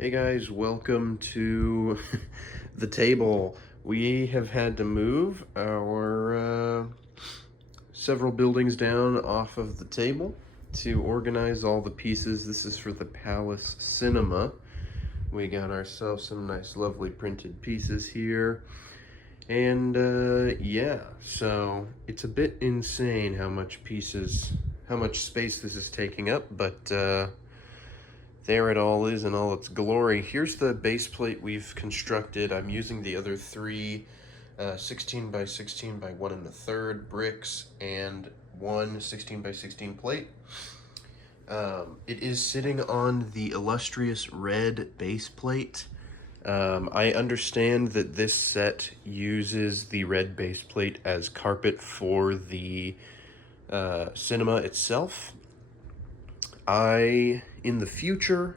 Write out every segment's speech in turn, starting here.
Hey guys, welcome to the table. We have had to move our several buildings down off of the table to organize all the pieces. This is for the Palace Cinema. We got ourselves some nice lovely printed pieces here. And yeah, so it's a bit insane how much space this is taking up, but there it all is in all its glory. Here's the base plate we've constructed. I'm using the other three 16 by 16 by 1 1/3 bricks and one 16 by 16 plate. It is sitting on the illustrious red base plate. I understand that this set uses the red base plate as carpet for the cinema itself. I, in the future,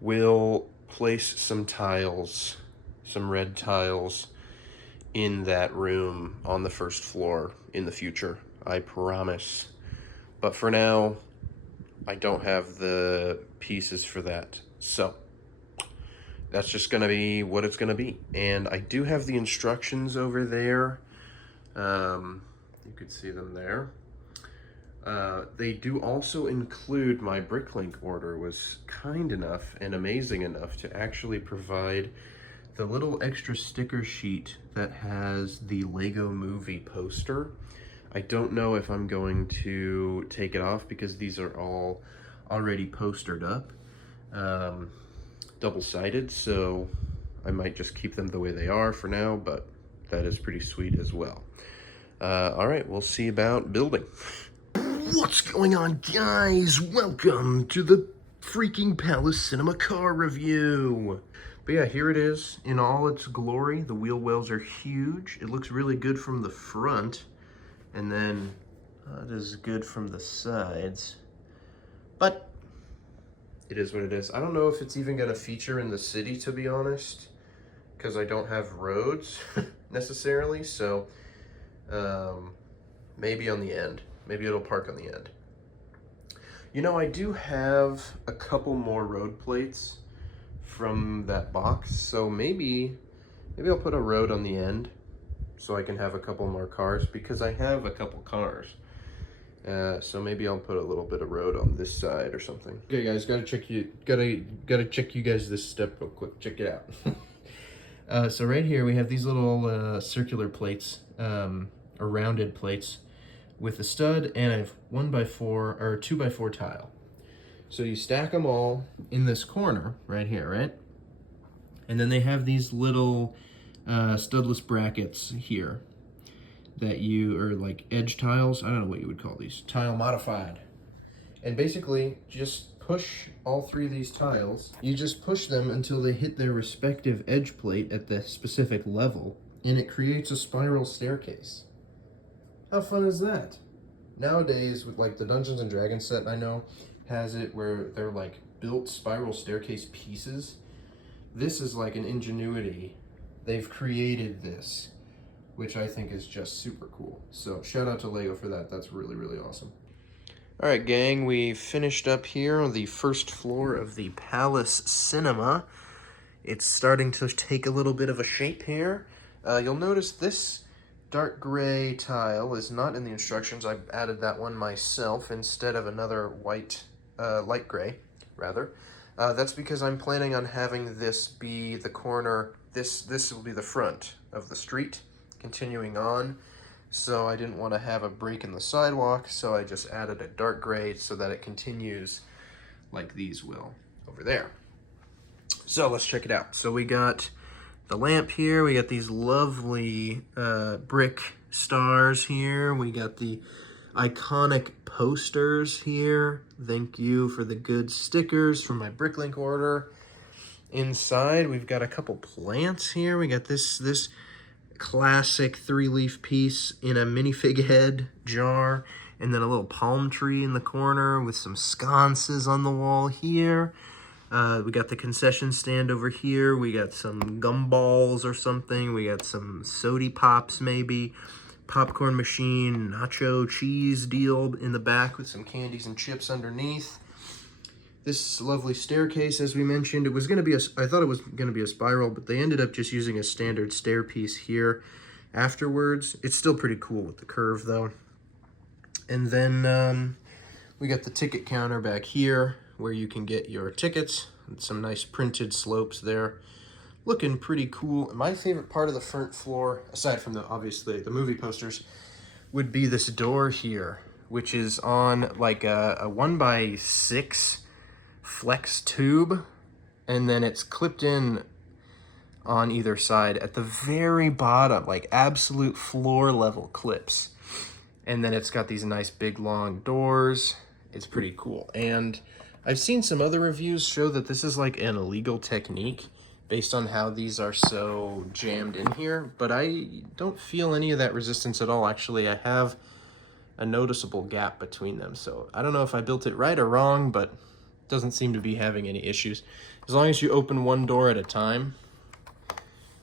will place some tiles, some red tiles, in that room on the first floor in the future. I promise. But for now, I don't have the pieces for that. So, that's just gonna be what it's gonna be. And I do have the instructions over there. You could see them there. They do also include, my Bricklink order was kind enough and amazing enough to actually provide the little extra sticker sheet that has the Lego Movie poster. I don't know if I'm going to take it off because these are all already postered up, double-sided, so I might just keep them the way they are for now, but that is pretty sweet as well. All right, we'll see about building. What's going on, guys? Welcome to the freaking Palace Cinema car review. But yeah, here it is in all its glory. The wheel wells are huge. It looks really good from the front, and then it is good from the sides. But it is what it is. I don't know if it's even going to feature in the city, to be honest, because I don't have roads necessarily. So maybe on the end. Maybe it'll park on the end. You know, I do have a couple more road plates from that box, so maybe I'll put a road on the end so I can have a couple more cars, because I have a couple cars. So maybe I'll put a little bit of road on this side or something. Okay, guys, gotta check you guys this step real quick. Check it out. So right here we have these little circular plates, or rounded plates, with a stud and a 1x4 or 2x4 tile. So you stack them all in this corner right here, right? And then they have these little studless brackets here that are like edge tiles. I don't know what you would call these. Tile modified. And basically, just push all three of these tiles. You just push them until they hit their respective edge plate at the specific level, and it creates a spiral staircase. How fun is that? Nowadays, with like the Dungeons and Dragons set I know has it where they're like built spiral staircase pieces. This is like an ingenuity. They've created this, which I think is just super cool. So shout out to Lego for that. That's really, really awesome. All right, gang, we finished up here on the first floor of the Palace Cinema. It's starting to take a little bit of a shape here. You'll notice this dark gray tile is not in the instructions. I added that one myself instead of another white, light gray, rather. That's because I'm planning on having this be the corner. This will be the front of the street, continuing on. So I didn't want to have a break in the sidewalk, so I just added a dark gray so that it continues like these will over there. So let's check it out. So we got the lamp here, we got these lovely brick stars here, we got the iconic posters here. Thank you for the good stickers from my Bricklink order. Inside, we've got a couple plants here. We got this classic 3-leaf piece in a minifig head jar, and then a little palm tree in the corner with some sconces on the wall here. We got the concession stand over here. We got some gumballs or something. We got some sody pops maybe. Popcorn machine, nacho cheese deal in the back with some candies and chips underneath. This lovely staircase, as we mentioned, it was going to be I thought it was going to be a spiral, but they ended up just using a standard stair piece here afterwards. It's still pretty cool with the curve, though. And then we got the ticket counter back here where you can get your tickets. And some nice printed slopes there. Looking pretty cool. My favorite part of the front floor, aside from obviously the movie posters, would be this door here, which is on like a 1x6 flex tube, and then it's clipped in on either side at the very bottom, like absolute floor level clips. And then it's got these nice big long doors. It's pretty cool. And I've seen some other reviews show that this is like an illegal technique based on how these are so jammed in here, but I don't feel any of that resistance at all. Actually, I have a noticeable gap between them. So I don't know if I built it right or wrong, but it doesn't seem to be having any issues. As long as you open one door at a time,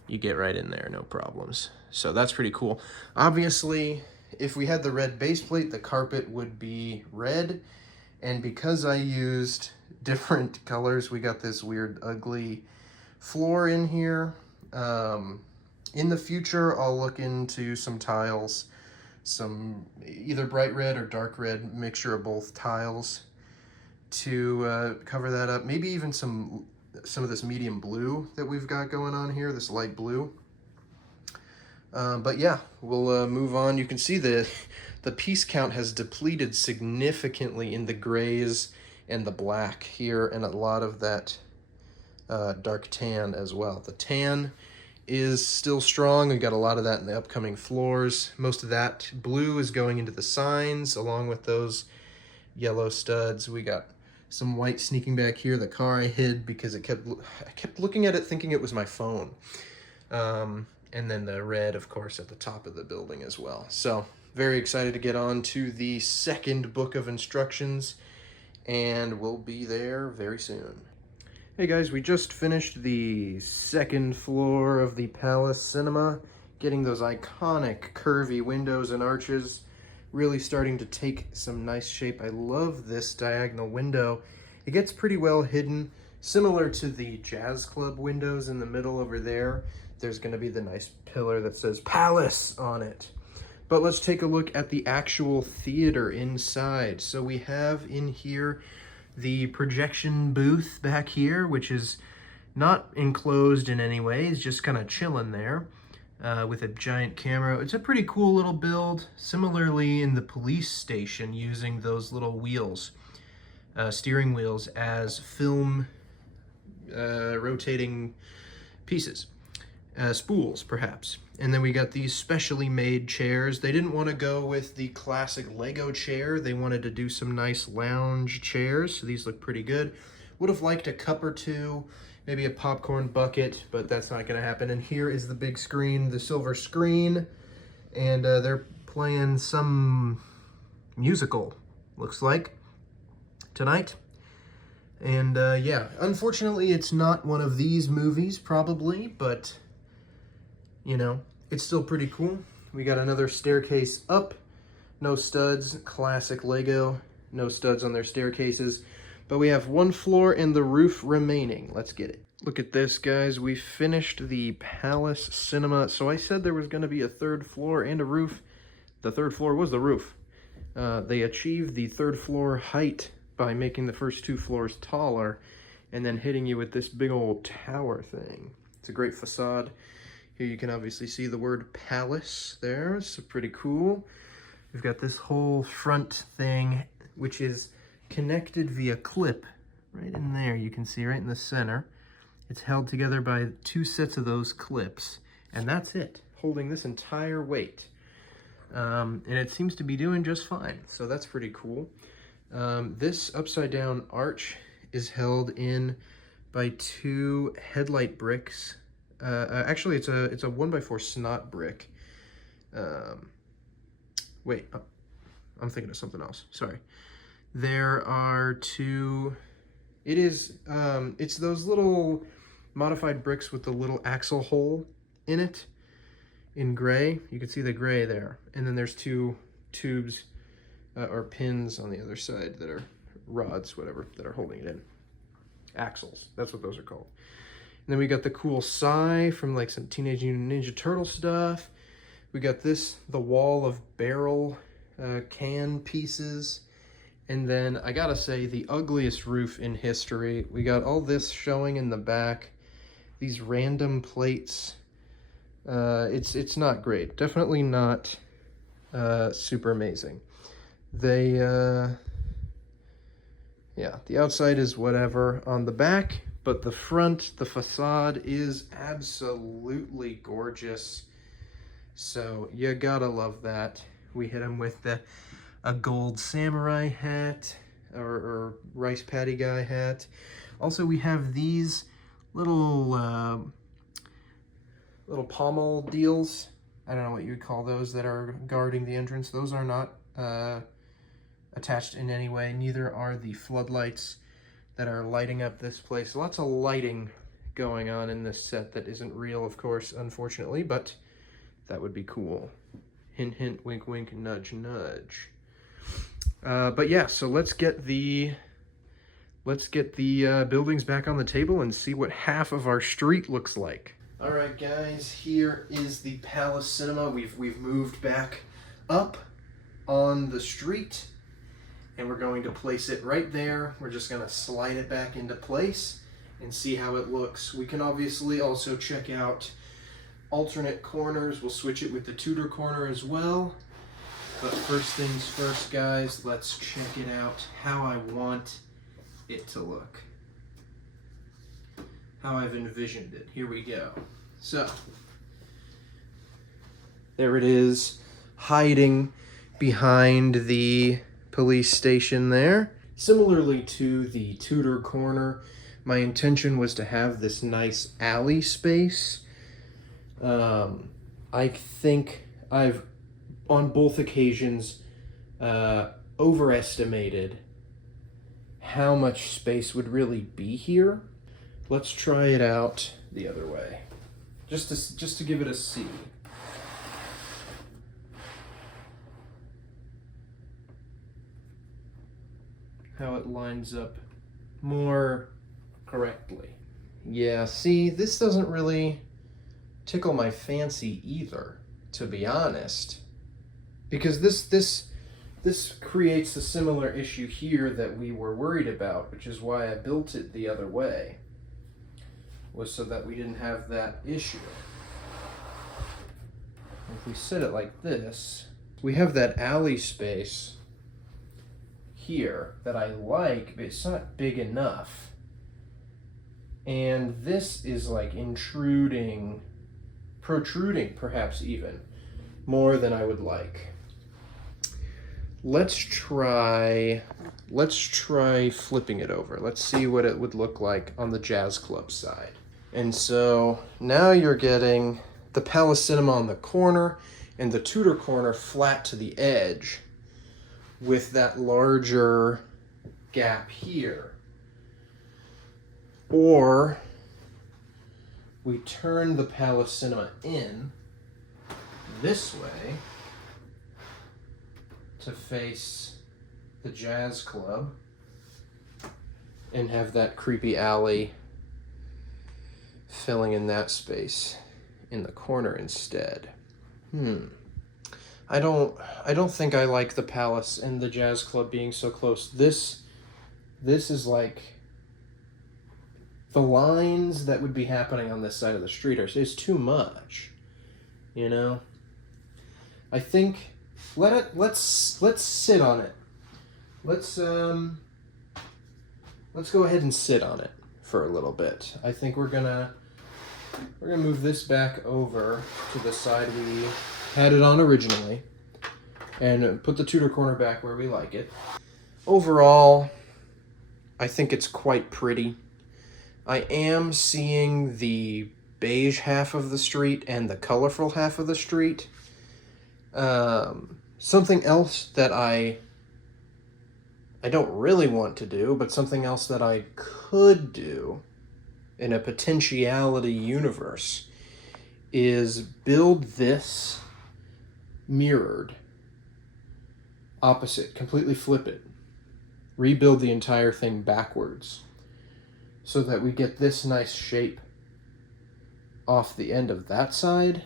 you get right in there, no problems. So that's pretty cool. Obviously, if we had the red base plate, the carpet would be red. And because I used different colors, we got this weird, ugly floor in here. In the future, I'll look into some tiles, some either bright red or dark red, mixture of both tiles to cover that up. Maybe even some of this medium blue that we've got going on here, this light blue. But yeah, we'll move on. You can see the piece count has depleted significantly in the grays and the black here, and a lot of that dark tan as well. The tan is still strong. We got a lot of that in the upcoming floors. Most of that blue is going into the signs along with those yellow studs. We got some white sneaking back here. The car I hid because I kept looking at it thinking it was my phone. And then the red, of course, at the top of the building as well. So very excited to get on to the second book of instructions, and we'll be there very soon. Hey guys, we just finished the second floor of the Palace Cinema, getting those iconic curvy windows and arches, really starting to take some nice shape. I love this diagonal window. It gets pretty well hidden, similar to the Jazz Club windows in the middle over there. There's going to be the nice pillar that says Palace on it. But let's take a look at the actual theater inside. So we have in here the projection booth back here, which is not enclosed in any way. It's just kind of chilling there with a giant camera. It's a pretty cool little build. Similarly in the police station, using those little wheels, steering wheels, as film rotating pieces. Spools, perhaps. And then we got these specially made chairs. They didn't want to go with the classic Lego chair. They wanted to do some nice lounge chairs, so these look pretty good. Would have liked a cup or two, maybe a popcorn bucket, but that's not going to happen. And here is the big screen, the silver screen, and they're playing some musical, looks like, tonight. And yeah, unfortunately it's not one of these movies, probably, but you know, it's still pretty cool. We got another staircase up, no studs, classic Lego, no studs on their staircases, but we have one floor and the roof remaining. Let's get it. Look at this, guys. We finished the Palace Cinema. So I said there was going to be a third floor and a roof. The third floor was the roof. They achieved the third floor height by making the first two floors taller and then hitting you with this big old tower thing. It's a great facade. Here you can obviously see the word Palace there. It's pretty cool. We've got this whole front thing, which is connected via clip right in there. You can see right in the center. It's held together by two sets of those clips, and that's it, holding this entire weight. And it seems to be doing just fine, so that's pretty cool. This upside down arch is held in by two headlight bricks. Actually, it's a 1x4 snot brick. Wait, I'm thinking of something else. Sorry. There are two. It's those little modified bricks with the little axle hole in it, in gray. You can see the gray there, and then there's two tubes or pins on the other side that are rods, whatever, that are holding it in. axles. That's what those are called. And then we got the cool Psy from like some Teenage Mutant Ninja Turtle stuff. We got this, the wall of barrel can pieces. And then I gotta say, the ugliest roof in history. We got all this showing in the back. These random plates. It's not great. Definitely not super amazing. They, yeah, the outside is whatever on the back, but the front, the facade is absolutely gorgeous. So you gotta love that. We hit them with a gold samurai hat or rice paddy guy hat. Also, we have these little little pommel deals. I don't know what you would call those that are guarding the entrance. Those are not attached in any way. Neither are the floodlights that are lighting up this place. Lots of lighting going on in this set that isn't real, of course, unfortunately, but that would be cool. Hint, hint, wink, wink, nudge, nudge. But yeah, so let's get the buildings back on the table and see what half of our street looks like. All right, guys, here is the Palace Cinema. We've moved back up on the street, and we're going to place it right there. We're just gonna slide it back into place and see how it looks. We can obviously also check out alternate corners. We'll switch it with the Tudor corner as well. But first things first, guys, let's check it out how I want it to look. How I've envisioned it. Here we go. So, there it is, hiding behind the police station there. Similarly to the Tudor corner, my intention was to have this nice alley space. I think I've, on both occasions, overestimated how much space would really be here. Let's try it out the other way, just to give it a see. How it lines up more correctly. Yeah, see, this doesn't really tickle my fancy either, to be honest, because this creates a similar issue here that we were worried about, which is why I built it the other way, was so that we didn't have that issue. If we set it like this, we have that alley space here that I like, but it's not big enough. And this is like protruding perhaps even more than I would like. Let's try flipping it over. Let's see what it would look like on the jazz club side. And so now you're getting the Palace Cinema on the corner and the Tudor corner flat to the edge with that larger gap here. Or we turn the Palace Cinema in this way to face the jazz club and have that creepy alley filling in that space in the corner instead. I don't think I like the Palace and the jazz club being so close. This is like the lines that would be happening on this side of the street is too much, you know? I think let's sit on it. Let's go ahead and sit on it for a little bit. I think we're gonna move this back over to the side we had it on originally and put the Tudor corner back where we like it. Overall, I think it's quite pretty. I am seeing the beige half of the street and the colorful half of the street. Something else that I don't really want to do, but something else that I could do in a potentiality universe is build this mirrored opposite, completely flip it, rebuild the entire thing backwards, so that we get this nice shape off the end of that side.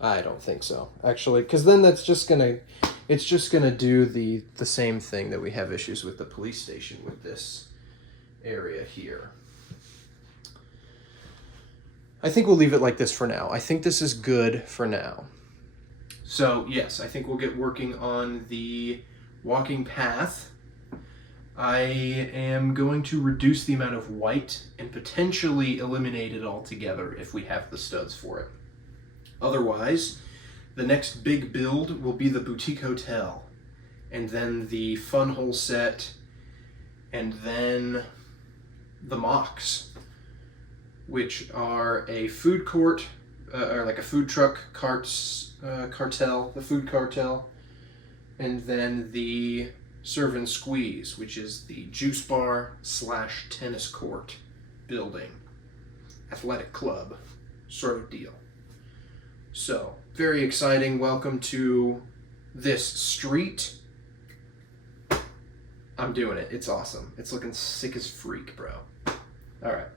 I don't think so, actually, because then it's just gonna do the same thing that we have issues with the police station with this area here. I think we'll leave it like this for now. I think this is good for now. So yes, I think we'll get working on the walking path. I am going to reduce the amount of white and potentially eliminate it altogether if we have the studs for it. Otherwise, the next big build will be the boutique hotel, and then the fun hole set, and then the mocks, which are a food court, or like a food truck cartel, the food cartel, and then the serve and squeeze, which is the juice bar / tennis court building, athletic club sort of deal. So, very exciting. Welcome to this street. I'm doing it. It's awesome. It's looking sick as freak, bro. All right.